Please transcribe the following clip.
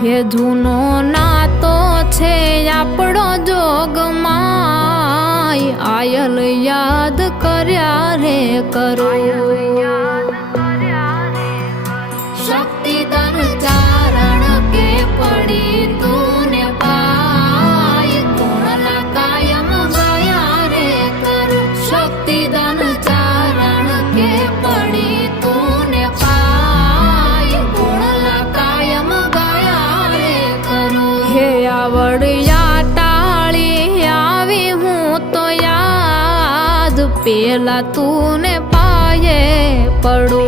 हे Juno नातो छे आपड़ो जोगमाय oil याद कर्या रे करो। शक्ति धन चारण के पड़ी तूने पाय गुणला कायम गया रे करो। शक्ति धन चारण के पड़ी तूने पाय गुणला कायम गया रे करो। हे आवड़िया टाली आवी हूँ तो याद पेला तूने पाये पड़ो।